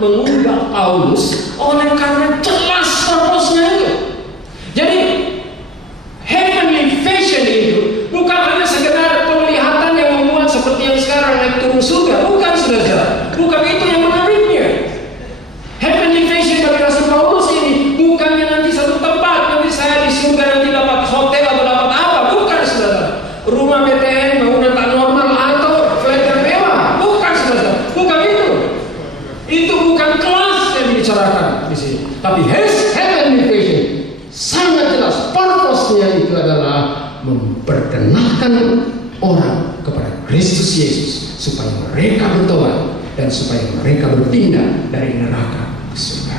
mengubah Paulus oleh karena jelas purpose-nya itu. Jadi heavenly vision itu bukan hanya sekedar penglihatan yang membuat seperti yang sekarang naik turun surga, bukan saudara. Bukan itu yang menariknya. Heavenly vision dari Rasul Paulus ini bukannya nanti satu tempat, nanti saya di surga nanti dapat hotel atau dapat apa, bukan saudara. Rumah BTN, bangunan tak normal atau flat yang mewah, bukan saudara. Bukan itu. Itu bukan kelas yang dibicarakan di sini. Tapi heavenly vision sangat jelas. Purpose-nya itu adalah memperkenalkan orang kepada Kristus Yesus supaya mereka bertobat dan supaya mereka berpindah dari neraka ke surga.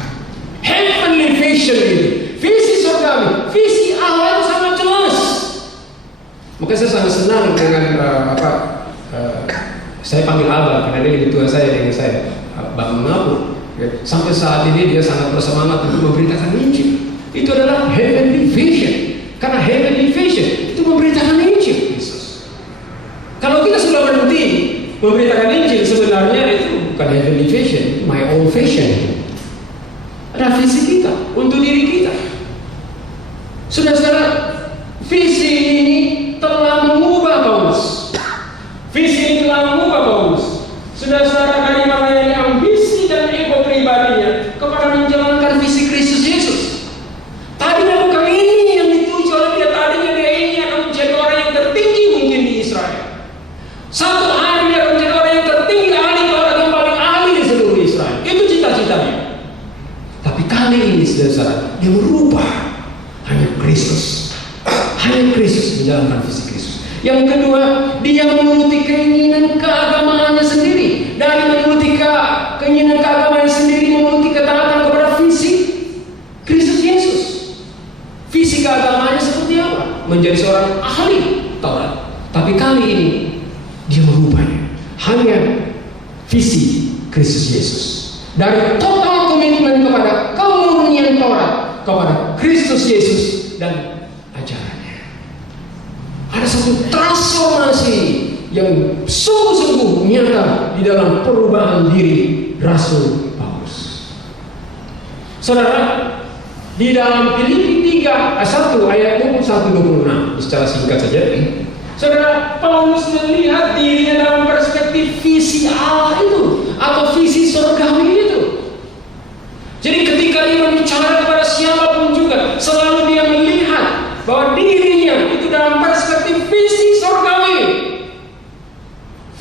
Heavenly vision itu, visi surgawi, visi Allah itu sangat jelas. Maka saya sangat senang dengan saya panggil Abah karena dia lebih tua saya dengan saya, Bang Mengapu. Sampai saat ini dia sangat bersemangat untuk memberitakan Injil. Itu adalah heavenly vision. Karena heavenly vision itu memberitakan Injil Yesus. Kalau kita sudah berhenti memberitakan Injil, sebenarnya itu bukan heavenly vision, my own vision. Ada visi kita untuk diri kita. Saudara, visi ini telah mengubah Paulus. Visi ini telah mengubah Paulus. Saudara, dari melayani ambisi dan ego pribadinya kepada menjalankan visi Kristus Yesus. Tadinya bukan ini yang dituju oleh dia. Tadinya dia ini akan menjadi orang yang tertinggi mungkin di Israel. Satu hari dia akan menjadi orang yang tertinggi, ahli Taurat yang paling ahli di seluruh Israel. Itu cita-citanya. Tapi kali ini saudara, dia merubah hanya Kristus. Hanya Kristus menjalankan visi Kristus. Yang kedua, dia menuruti keinginan keagamaannya sendiri. Dari menuruti keinginan keagamaannya sendiri, menuruti ketaatan kepada visi Kristus Yesus. Visi keagamaannya seperti apa? Menjadi seorang ahli Taurat. Tapi kali ini dia merubahnya hanya visi Kristus Yesus. Dari total komitmen kepada kemurnian Taurat, kepada Kristus Yesus dan ajarannya. Ada satu transformasi yang sungguh-sungguh nyata di dalam perubahan diri Rasul Paulus. Saudara, di dalam Filipi 1 ayat 21-26 secara singkat saja, saudara, Paulus melihat dirinya dalam perspektif visi Allah itu atau visi surgawi itu. Jadi ketika dia berbicara kepada siapapun juga, selalu dia melihat bahwa dirinya itu dalam perspektif visi surgawi.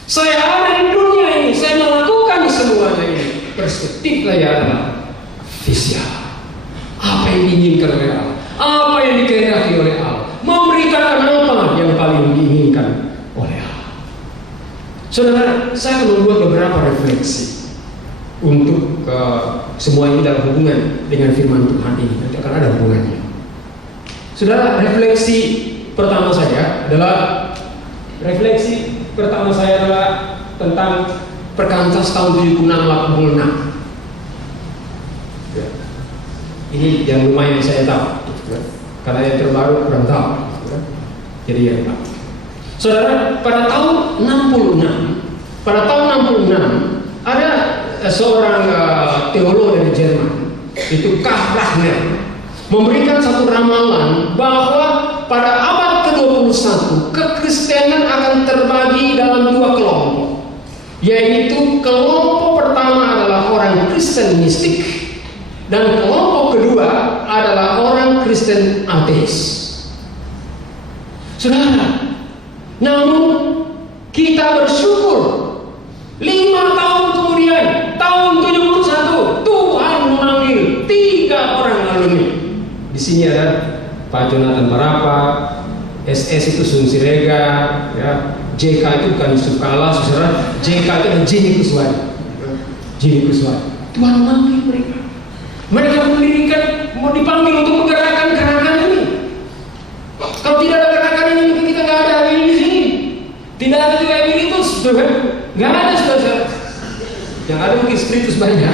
Saya ada di dunia ini, saya melakukan semuanya ini. Perspektifnya adalah visi Allah. Apa yang diinginkan oleh Allah, apa yang dikehendaki oleh Allah, memberitakan apa yang paling diinginkan oleh Allah. Saudara, saya akan membuat beberapa refleksi untuk semua ini dalam hubungan dengan firman Tuhan ini. Nanti akan ada hubungannya. Saudara, refleksi pertama saya adalah tentang Perkantas tahun 76-86. Ini yang lumayan saya tahu, karena yang terbaru kurang tahu. Jadi yang tahu. Saudara, pada tahun 66 ada seorang teolog dari Jerman, itu Karl Rahner, memberikan satu ramalan bahwa pada abad ke-21 kekristenan akan terbagi dalam dua kelompok, yaitu kelompok pertama adalah orang Kristen mistik dan kelompok kedua adalah orang Kristen ateis. Saudara, namun kita bersyukur 5 tahun kemudian, tahun 71, Tuhan memanggil 3 orang alumni. Di sini ada Pak Jonathan Barapa, SS itu Sun Siregar, ya, JK itu bukan Yusuf Kala, saudara. JK itu adalah Jenny Kuswari. Tuhan memanggil mereka. Mereka mendirikan, mau dipanggil untuk menggerakkan gerakan ini. Kalau tidak ada gerakan ini, mungkin kita nggak ada ini di sini. Tidak ada juga Emeritus, kan? Nggak ada, saudara. Yang ada mungkin spiritus banyak.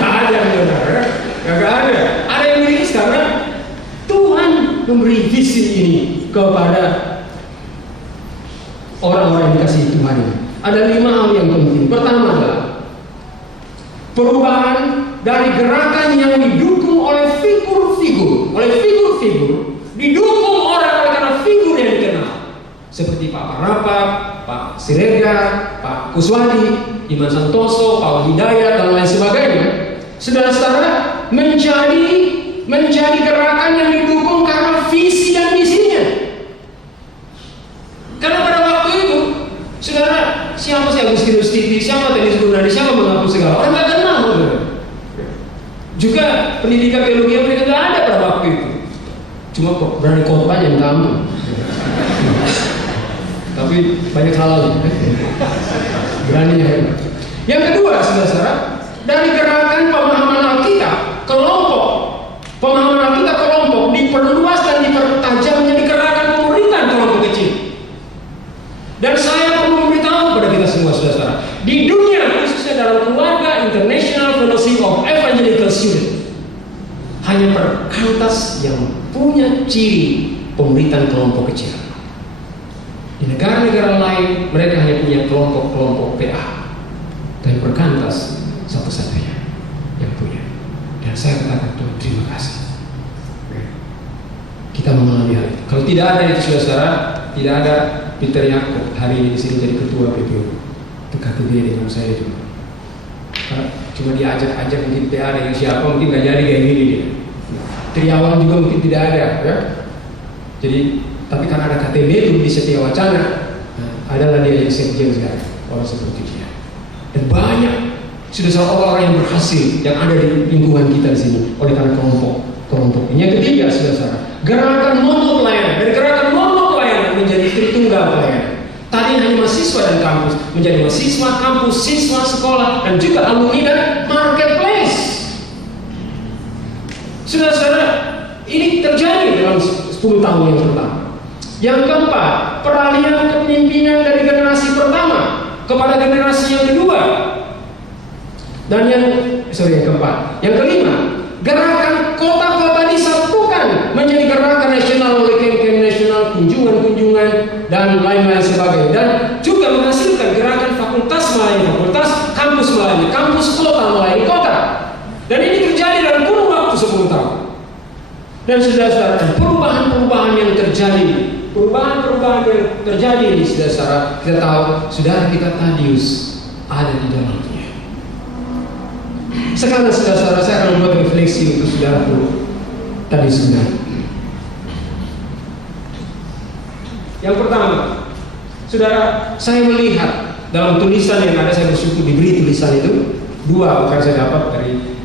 Nggak ada, saudara. Nggak ada. Ada Emeritus karena Tuhan memberi visi ini kepada orang-orang yang dikasihi Tuhan ini. Ada 5 hal yang penting. Pertama adalah perubahan dari gerakan yang didukung oleh figur-figur, didukung orang oleh karena figur yang dikenal, seperti Pak Parapat, Pak Siregar, Pak Kuswadi, Iman Santoso, Pak Hidayat, dan lain sebagainya. Saudara-saudara, menjadi gerakan yang didukung karena visi dan misinya. Karena pada waktu itu, saudara, siapa sih Agustinus Titi, siapa Teddy Gunadi, siapa mengaku segala orang nggak kenal, saudara. Juga pendidikan teologi mereka nggak ada pada waktu itu. Cuma kok berani khotbah yang gampang. Tapi banyak halal, berani ya. Yang kedua, saudara, dari gerakan pemahaman Alkitab kelompok, pemahaman Alkitab kelompok diperluas dan dipertajam menjadi gerakan pemuritan kelompok kecil. Dan saya perlu memberitahu kepada kita semua, saudara, di dunia, khususnya dalam keluarga International Fellowship of Evangelical Students, hanya perkantas yang punya ciri pemuritan kelompok kecil. Di negara-negara lain mereka hanya punya kelompok-kelompok PA, dan perkantas satu-satunya yang punya. Dan saya katakan Tuhan terima kasih. Kita mengalami hal itu. Kalau tidak ada itu, saudara, tidak ada Peter Yakob hari ini di sini jadi ketua PPO. Dekati dia dengan saya juga. Cuma diajak-ajak mungkin PA dengan siapa, mungkin nggak jadi kayak gini dia. Triawan juga mungkin tidak ada, ya. Jadi, tapi karena ada KTB itu di Setia Wacana, adalah dia yang sekjen sekarang, orang seperti dia. Dan banyak sudah orang-orang yang berhasil yang ada di lingkungan kita di sini oleh karena kelompok ini. Yang ketiga, saudara, gerakan mono pelayanan. Dari gerakan mono pelayanan menjadi tritunggal pelayanan. Tadi hanya mahasiswa dan kampus menjadi mahasiswa, kampus, siswa, sekolah, dan juga alumni dan marketplace. Saudara-saudara, ini terjadi dalam 10 tahun yang pertama. Yang keempat, peralihan kepemimpinan dari generasi pertama kepada generasi yang kedua. Dan yang keempat, yang kelima, gerakan kota-kota disatukan menjadi gerakan nasional oleh kem-kem nasional, kunjungan-kunjungan dan lain-lain sebagainya. Dan juga menghasilkan gerakan fakultas melayani fakultas, kampus melayani kampus, kota melayani kota. Dan ini terjadi dalam kurun waktu 10 tahun. Dan saudara-saudara, perubahan-perubahan yang terjadi ini, saudara-saudara, kita tahu saudara kita Tadius ada di dalamnya. Sekarang saudara-saudara, saya akan membuat refleksi untuk saudaraku Tadius Gunadi. Yang pertama, saudara, saya melihat dalam tulisan yang ada, saya bersyukur diberi tulisan itu dua, bukan saya dapat dari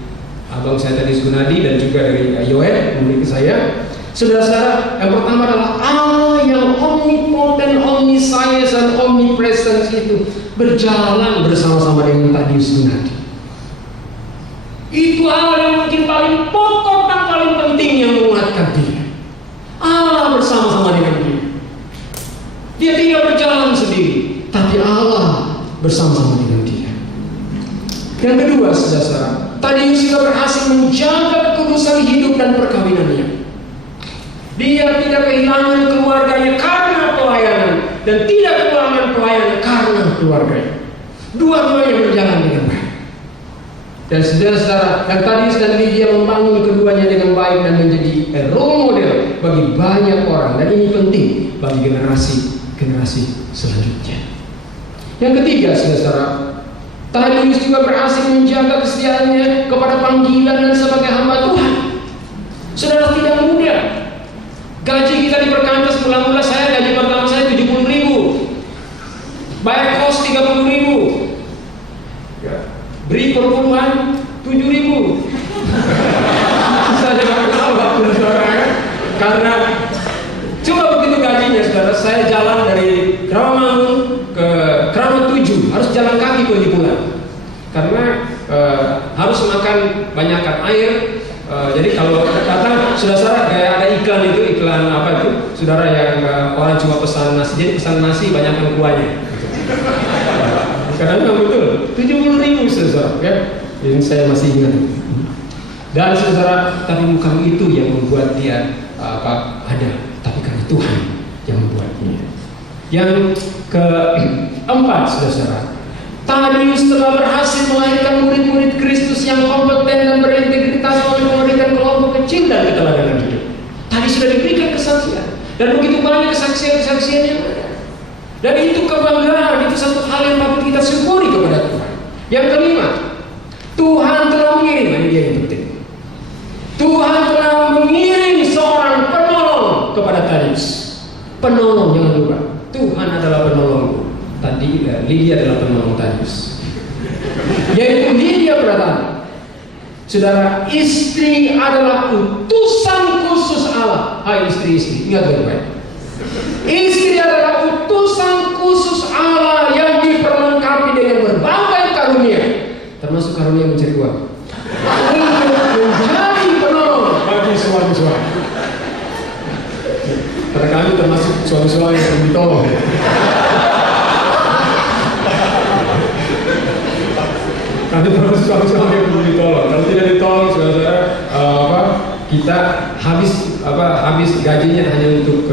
abang saya Tadius Gunadi dan juga dari Yoel memiliki saya. Saudara-saudara, yang pertama adalah Allah yang omnipotent, omniscience, dan omnipresence itu berjalan bersama-sama dengan Tadius Gunadi. Itu hal yang mungkin paling pokok dan paling penting yang menguatkan dia. Allah bersama-sama dengan dia. Dia tidak berjalan sendiri, tapi Allah bersama-sama dengan dia. Yang kedua, saudara-saudara, Tadius juga berhasil menjaga kekudusan hidup dan perkawinannya. Dia tidak kehilangan keluarganya karena pelayanan, dan tidak kehilangan pelayanan karena keluarganya. Dua-duanya berjalan dengan baik. Dan saudara-saudara, dan Tadius dan Lydia membangun keduanya dengan baik dan menjadi role model bagi banyak orang. Dan ini penting bagi generasi selanjutnya. Yang ketiga, saudara-saudara, Tadius juga berhasil menjaga kesetiaannya kepada panggilan dan sebagai hamba Tuhan. Saudara, tidak mudah. Gaji kita di perkantas mula-mula gaji pertama saya 70.000. Bayar kos 30.000. Ya. Beri perpuluhan 7.000. Saya tidak tahu waktu saudara, karena cuma begitu gajinya, saudara. Saya jalan dari Rawamangun ke Kramat 7, harus jalan kaki kalau di pulang. Karena harus makan banyakkan air. Jadi kalau datang, saudara, kayak ada iklan apa itu, saudara, yang orang cuma pesan nasi, jadi pesan nasi banyakkan kuahnya. Karena memang betul 70.000, saudara, ya. Ini saya masih ingat. Dan saudara, tapi bukan itu yang membuat dia ada, tapi karena Tuhan yang membuatnya. Yang keempat, saudara, Tadius telah berhasil melahirkan murid-murid Kristus kesaksian-kesaksian yang ada. Dan itu kebanggaan, itu satu hal yang patut kita syukuri kepada Tuhan. Yang kelima, Tuhan telah mengirim, ini dia yang penting. Tuhan telah mengirim seorang penolong kepada Tadius. Penolong, jangan lupa, Tuhan adalah penolongku. Tadi Lydia adalah penolong Tadius, yaitu Lydia Pratama. Saudara, istri adalah utusan khusus Allah. Hai istri-istri, ingat baik-baik. Istri adalah utusan khusus Allah yang diperlengkapi dengan berbagai karunia, termasuk karunia mencari uang, untuk menjadi penolong bagi suami-suami. Karena kami termasuk suami-suami yang ditolong. Kami termasuk suami-suami yang perlu ditolong. Kalau tidak ditolong, saudara, kita habis gajinya hanya untuk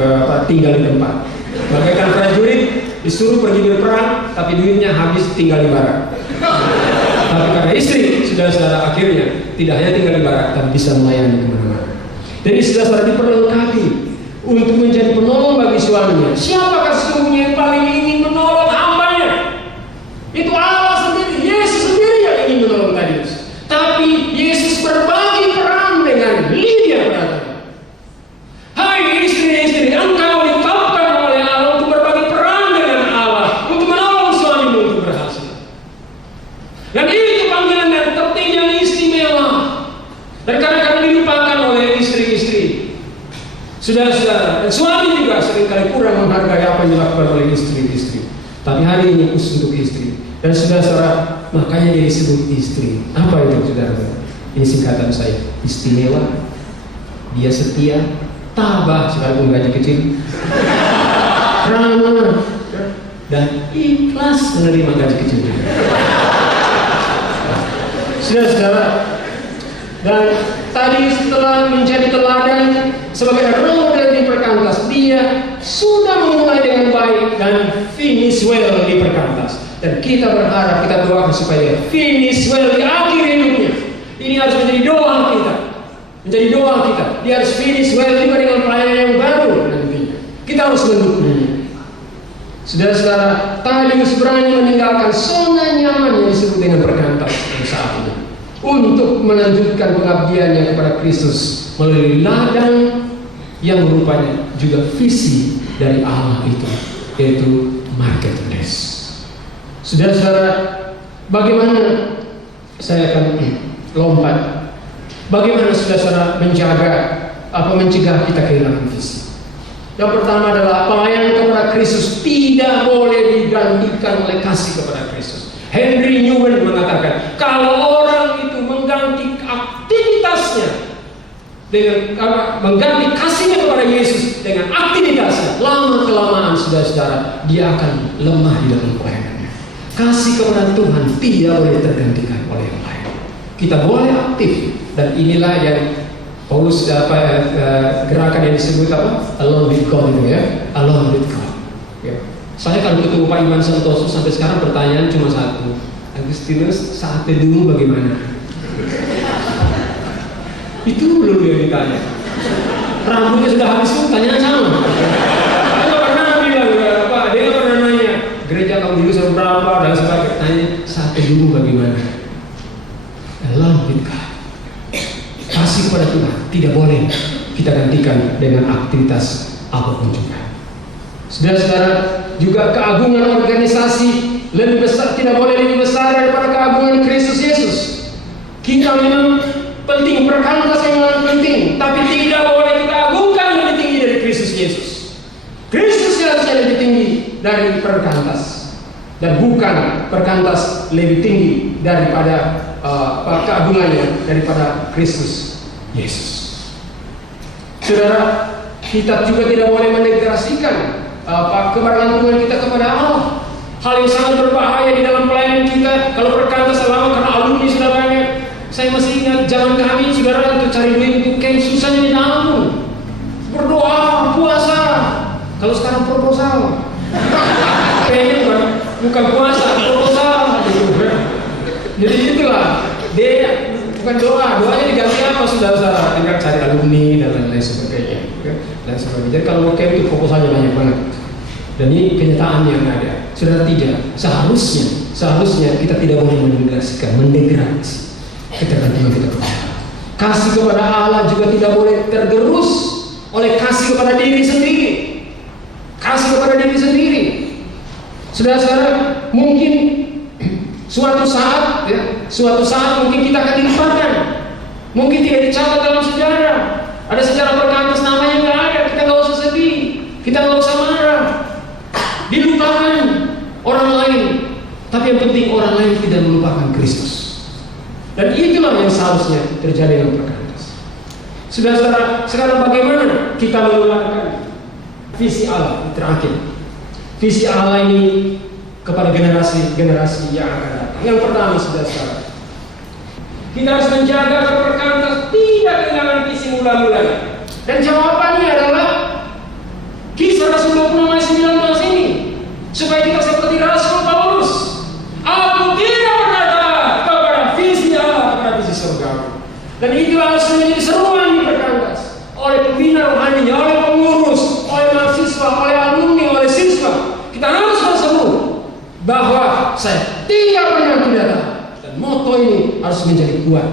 tinggal di tempat. Bagaikan prajurit disuruh pergi berperang, tapi duitnya habis tinggal di barak. Tapi karena istri, saudara, akhirnya tidak hanya tinggal di barak, tapi bisa melayani kemana-mana. Jadi saudara diperlengkapi untuk menjadi penolong bagi suaminya. Siapakah sesungguhnya yang paling ingin menolong hambanya? Itu Allah sendiri, Yesus sendiri yang ingin menolong Tadius. Tapi Yesus berbagi peran dengan Lydia Pratama. Hai istri-istri, engkau ditetapkan oleh Allah untuk berbagi peran dengan Allah, untuk menolong suamimu untuk berhasil. Dan itu panggilan yang tertinggi yang istimewa. Dan kadang-kadang dilupakan oleh istri-istri. Saudara-saudara, dan suami juga seringkali kurang menghargai apa yang dilakukan oleh istri-istri. Tapi hari ini khusus untuk istri. Dan saudara-saudara, makanya dia disebut istri. Apa itu saudara? Ini singkatan saya. Istimewa, dia setia, tabah sekalipun gaji kecil, ramah, dan ikhlas menerima gaji kecil. Saudara-saudara, dan tadi setelah menjadi teladan sebagai role model di perkantas, dia sudah memulai dengan baik dan finish well di perkantas. Dan kita berharap, kita doakan supaya finish well di akhir hidupnya. Ini harus menjadi doa kita. Menjadi doa kita. Dia harus finish well juga dengan pelayanan yang baru nantinya. Kita harus mendukungnya. Saudara-saudara, Tadius berani meninggalkan zona nyaman yang disebut dengan perkantas saat ini untuk melanjutkan pengabdiannya kepada Kristus melalui ladang yang rupanya juga visi dari Allah itu, yaitu marketplace. Saudara-saudara, bagaimana saya akan lompat? Bagaimana saudara-saudara mencegah kita kehilangan visi? Yang pertama adalah pelayanan kepada Kristus tidak boleh digantikan oleh kasih kepada Kristus. Henry Newman mengatakan, kalau orang itu mengganti aktivitasnya dengan mengganti kasihnya kepada Yesus dengan aktivitasnya, lama-kelamaan saudara-saudara dia akan lemah di dalam pelayanannya. Kasih kepada Tuhan tidak boleh tergantikan oleh yang lain. Kita boleh aktif, dan inilah yang Paulus gerakan yang disebut alone with God itu ya, alone with God. Ya. Saya kalau ketemu Pak Iman Santoso sampai sekarang pertanyaan cuma satu, Agustinus saat teduhmu bagaimana? Itu belum dia ditanya. Rambutnya sudah habis pun tanyaan sama. Dia nggak pernah bilang apa, dia nggak pernah nanya gereja kamu dulu sampai berapa dan sebagainya. Tanya saat teduhmu bagaimana? Alone with God. Kasih kepada Tuhan tidak boleh kita gantikan dengan aktivitas apapun juga. Saudara-saudara, juga keagungan organisasi lebih besar, tidak boleh lebih besar daripada keagungan Kristus Yesus. Kita memang penting, perkantas memang penting, tapi tidak boleh kita agungkan lebih tinggi dari Kristus Yesus. Kristus harusnya lebih tinggi dari perkantas, dan bukan perkantas lebih tinggi daripada keagungannya daripada Kristus Yesus. Saudara, kita juga tidak boleh menegasikan kebergantungan kita kepada Allah. Hal yang sangat berbahaya di dalam pelayanan kita. Kalau perkantas lama karena alumni sudah banyak. Saya masih ingat zaman kami, saudara, untuk cari duit untuk camp susahnya ditampung. Berdoa, puasa. Kalau sekarang proposal. Kayaknya bukan puasa, proposal. Jadi itulah. Dia bukan doanya diganti apa saudara-saudara? Tinggal cari alumni dan lain-lain sebagainya. dan sebagainya. Jadi kalau mau camp itu proposalnya banyak banget. Dan ini kenyataan yang ada. Saudara, tidak, seharusnya kita tidak boleh mendegradasi ketergantungan kita kepada Allah. Kasih kepada Allah juga tidak boleh tergerus oleh kasih kepada diri sendiri. Kasih kepada diri sendiri. Saudara-saudara, mungkin suatu saat mungkin kita akan dilupakan. Mungkin tidak dicatat dalam sejarah. Ada sejarah perkantas namanya nggak ada. Kita nggak usah sedih, kita nggak usah marah. Dilupakan orang lain, tapi yang penting orang lain tidak melupakan Kristus. Dan itulah yang seharusnya terjadi dengan perkantas. Saudara-saudara, sekarang bagaimana kita menularkan visi Allah terakhir? Visi Allah ini kepada generasi yang akan datang. Yang pertama, saudara-saudara, kita harus menjaga perkantas tidak kehilangan visi mula-mulanya. Dan jawabannya adalah Kisah Rasul 20 ayat 19 ini, supaya kita seperti Rasul Paulus. Aku tidak berkata kepada visi Allah, kepada visi surga. Dan itu harus menjadi seruan di perkantas oleh pembina rohani, oleh pengurus, oleh mahasiswa, oleh alumni, oleh siswa. Kita harus berseru bahwa saya tidak pernah tidak tahu. Dan moto ini harus menjadi kuat.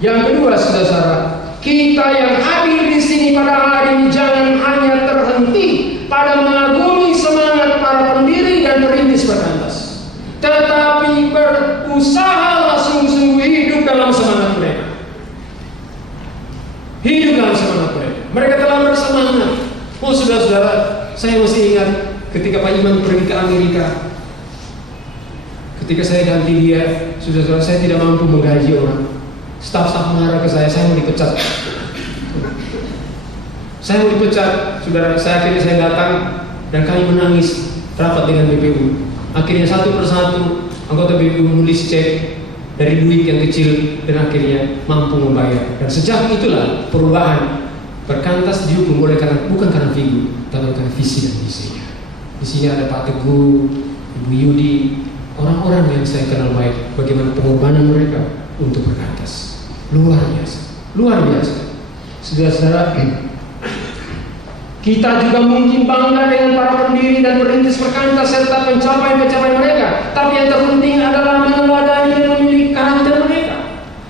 Yang kedua, saudara-saudara, kita yang hadir di sini pada hari ini jangan hanya terhenti pada mengagumi semangat para pendiri dan perintis perkantas, tetapi berusaha sungguh-sungguh hidup dalam semangat mereka. Hidup dalam semangat mereka. Mereka telah bersemangat. Oh, saudara-saudara, saya masih ingat ketika Pak Iman pergi ke Amerika. Ketika saya ganti dia, saudara-saudara, saya tidak mampu menggaji orang. Staf-staf marah ke saya mau dipecat. Saya mau dipecat, saudara. Akhirnya saya datang dan kami menangis rapat dengan BPU. Akhirnya satu persatu anggota BPU menulis cek dari duit yang kecil dan akhirnya mampu membayar. Dan sejak itulah perubahan perkantas dihukum bukan karena figur, tapi karena visi dan misinya. Di sini ada Pak Teguh, Ibu Yudi, orang-orang yang saya kenal baik. Bagaimana pengorbanan mereka untuk perkantas. Luar biasa. Saudara-saudara, kita juga mungkin bangga dengan para pendiri dan perintis perkantas serta pencapaian mereka. Tapi yang terpenting adalah meneladani dan memiliki karakter mereka.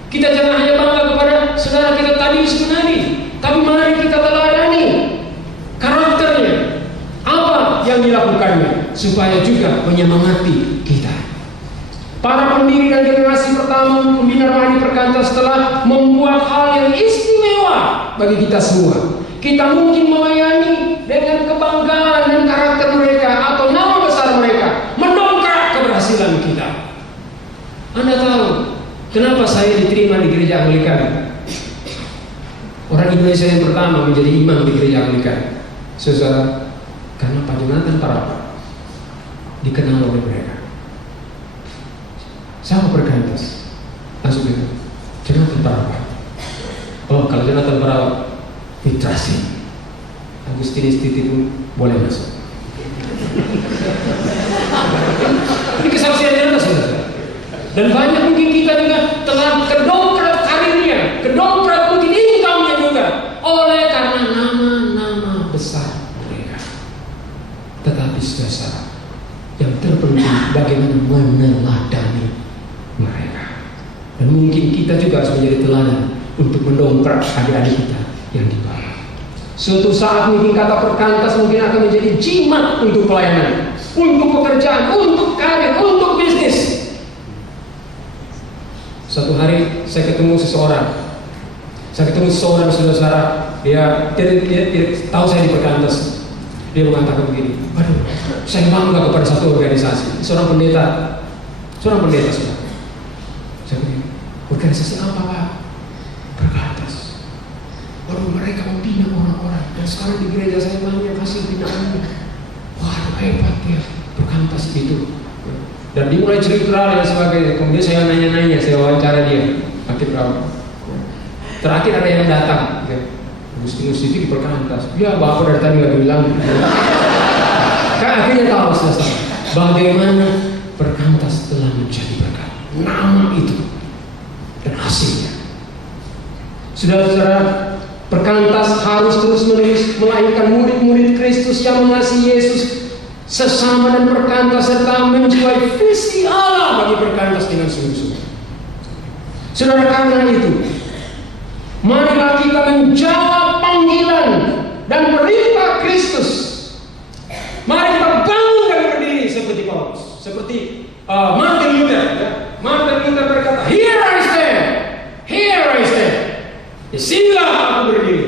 Kita jangan hanya bangga kepada saudara kita tadi sebenarnya, tapi mari kita teladani karakternya. Apa yang dilakukannya supaya juga menyemangati kita. Para pendiri dan generasi pertama pembina rohani perkantas telah membuat hal yang istimewa bagi kita semua. Kita mungkin melayani dengan kebanggaan dan karakter mereka atau nama besar mereka, mendongkrak keberhasilan kita. Anda tahu kenapa saya diterima di gereja Anglikan? Orang Indonesia yang pertama menjadi imam di gereja Anglikan, saudara, karena Pak Jonathan Parapat dikenal oleh mereka. Sama perkantas, langsung itu Jonathan Parapat. Oh, kalau Jonathan Parapat filtrasi, Agustinus Titi pun boleh masuk. Ini kesaksian nyata, saudara. Dan banyak mungkin kita juga telah kedongkrak karirnya, kedongkrak mungkin income-nya juga oleh karena nama-nama besar mereka. Tetapi saudara, yang terpenting bagaimana meneladani mereka. Dan mungkin kita juga harus menjadi teladan untuk mendongkrak adik-adik kita yang di bawah. Suatu saat mungkin kata perkantas mungkin akan menjadi jimat untuk pelayanan, untuk pekerjaan, untuk karir, untuk bisnis. Suatu hari saya ketemu seseorang saudara-saudara, dia tahu saya di perkantas. Dia mengatakan begini, aduh, saya bangga kepada satu organisasi, seorang pendeta saudara. Saya bilang, organisasi apa Pak? Perkantas. Waduh, mereka membina orang-orang. Dan sekarang di gereja saya banyak hasil binaannya. Waduh, hebat ya perkantas itu. Dan dimulai cerita dan sebagainya. Kemudian saya nanya-nanya, saya wawancara dia. Aktif berapa? Terakhir ada yang datang. Agustinus itu di perkantas. Ya, bapak dari tadi nggak bilang. Kan akhirnya tahu selesai bagaimana perkantas telah menjadi berkat. Nama itu dan hasilnya. Saudara-saudara, perkantas harus harus terus-menerus melahirkan murid-murid Kristus yang mengasihi Yesus sesama dan perkantas, serta menjiwai visi Allah bagi perkantas dengan sungguh-sungguh. Saudara, karena itu, marilah kita menjawab panggilan dan perintah Kristus. Mari kita bangun dan berdiri seperti Paulus, seperti Martin Luther. Ya. Martin Luther berkata, "Here I stand, here I stand." Di sinilah aku berdiri.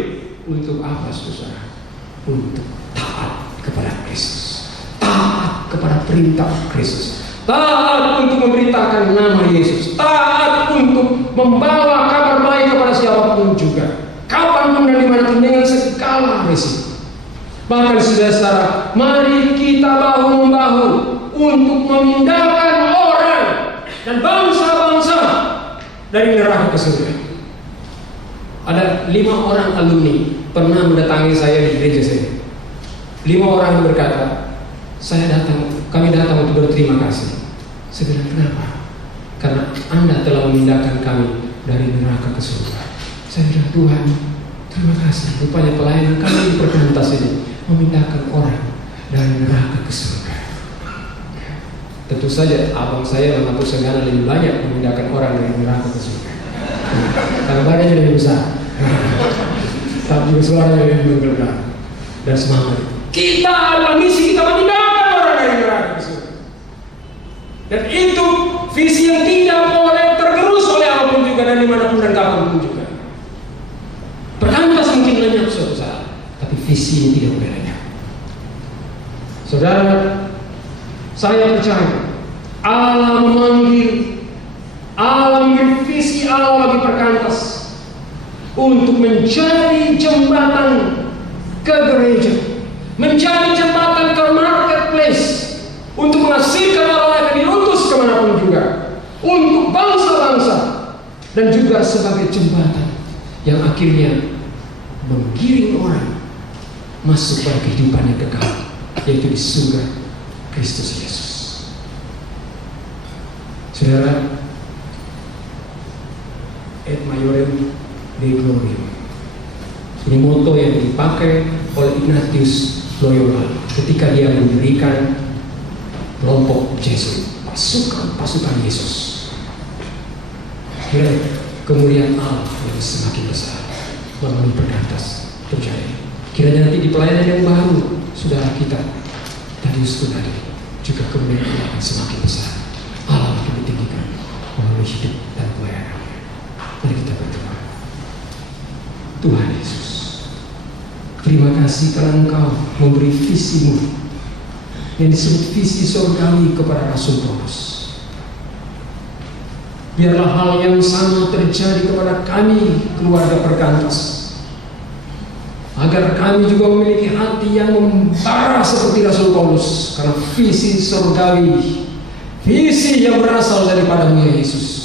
Untuk apa, saudara? Untuk taat kepada Kristus, taat kepada perintah Kristus, taat untuk memberitakan nama Yesus, taat untuk membawa kabar baik kepada siapapun juga, kapanpun dan dimanapun dengan segala risiko. Bahkan saudara, mari kita bahu-membahu untuk memindahkan orang dan bangsa-bangsa dari neraka ke surga. Ada 5 orang alumni pernah mendatangi saya di gereja saya. 5 orang berkata, kami datang untuk berterima kasih. Saya bilang, kenapa? Karena Anda telah memindahkan kami dari neraka ke surga. Saya bilang, Tuhan, terima kasih. Rupanya pelayanan kami di perkantas ini memindahkan orang dari neraka ke surga. Tentu saja abang saya mengaku segala lebih banyak memindahkan orang dari neraka ke surga. Karena badannya lebih besar, tapi juga suaranya lebih menggelegar dan semangat. Kita adalah misi, kita memindahkan orang dari neraka ke surga. Dan itu visi yang tidak boleh tergerus oleh apapun juga dan dimanapun dan kapanpun juga. Perkantas mungkin lenyap suatu saat, tapi visi ini tidak boleh lenyap. Saudara, saya percaya Allah memanggil, Allah memberi visi Allah bagi perkantas untuk menjadi jembatan ke gereja, menjadi jembatan ke marketplace, untuk menghasilkan orang yang akan diutus kemanapun juga, untuk bangsa-bangsa, dan juga sebagai jembatan yang akhirnya menggiring orang masuk pada kehidupan yang kekal, yaitu di surga Kristus Yesus. Saudara, et maiorem Dei gloriam. Ini moto yang dipakai oleh Ignatius Loyola ketika dia mendirikan kelompok Jesuit, pasukan Yesus. Kira kemuliaan Allah yang semakin besar melalui perkantas terjadi. Kiranya nanti di pelayanan yang baru, saudara kita Tadius Gunadi, juga kemuliaan Allah yang semakin besar. Allah makin ditinggikan melalui hidup dan pelayanan. Mari kita berdoa. Tuhan Yesus, terima kasih karena Engkau memberi visimu yang disebut visi surgawi kepada Rasul Paulus. Biarlah hal yang sama terjadi kepada kami, keluarga perkantas, agar kami juga memiliki hati yang membara seperti Rasul Paulus, karena visi surgawi, visi yang berasal daripada-Mu ya Yesus.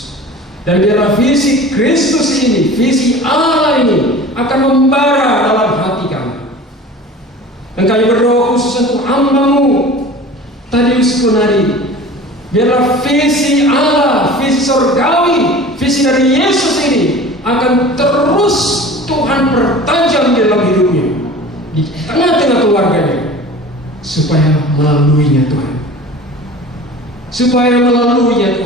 Dan biarlah visi Kristus ini, visi Allah ini akan membara dalam hati kami. Dan kami berdoa khusus untuk hamba-Mu Tadius Gunadi. Biarlah visi Allah, visi surgawi, visi dari Yesus ini akan terus Tuhan pertajam di dalam hidupnya, di tengah-tengah keluarganya, supaya melaluinya Tuhan, supaya melaluinya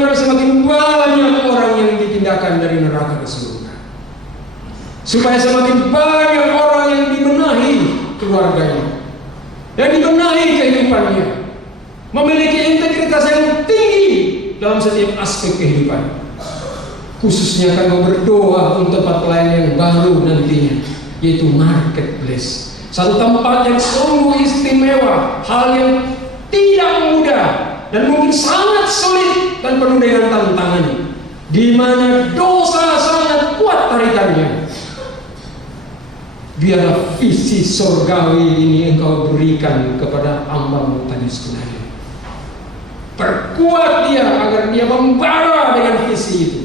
karena semakin banyak orang yang dipindahkan dari neraka ke surga, supaya semakin banyak orang yang dibenahi keluarganya, yang dibenahi kehidupannya, memiliki integritas yang tinggi dalam setiap aspek kehidupan. Khususnya akan berdoa untuk tempat pelayanan yang baru nantinya, yaitu marketplace, satu tempat yang sungguh istimewa, hal yang tidak mudah dan mungkin sangat sulit dan penuh dengan tantangan, di mana dosa sangat kuat tarikannya. Biarlah visi surgawi ini Engkau berikan kepada hamba-Mu Tadius Gunadi. Perkuat dia agar dia membara dengan visi itu,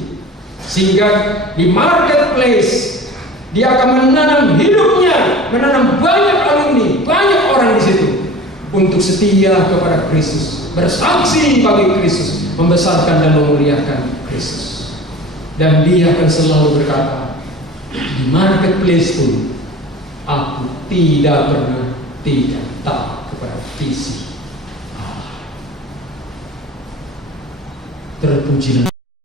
sehingga di marketplace dia akan menanam hidupnya, menanam banyak alumni, banyak orang di situ untuk setia kepada Kristus, bersaksi bagi Kristus, membesarkan dan memuliakan Kristus. Dan dia akan selalu berkata, Di marketplace pun aku tidak pernah tidak taat kepada visi Allah. Terpujilah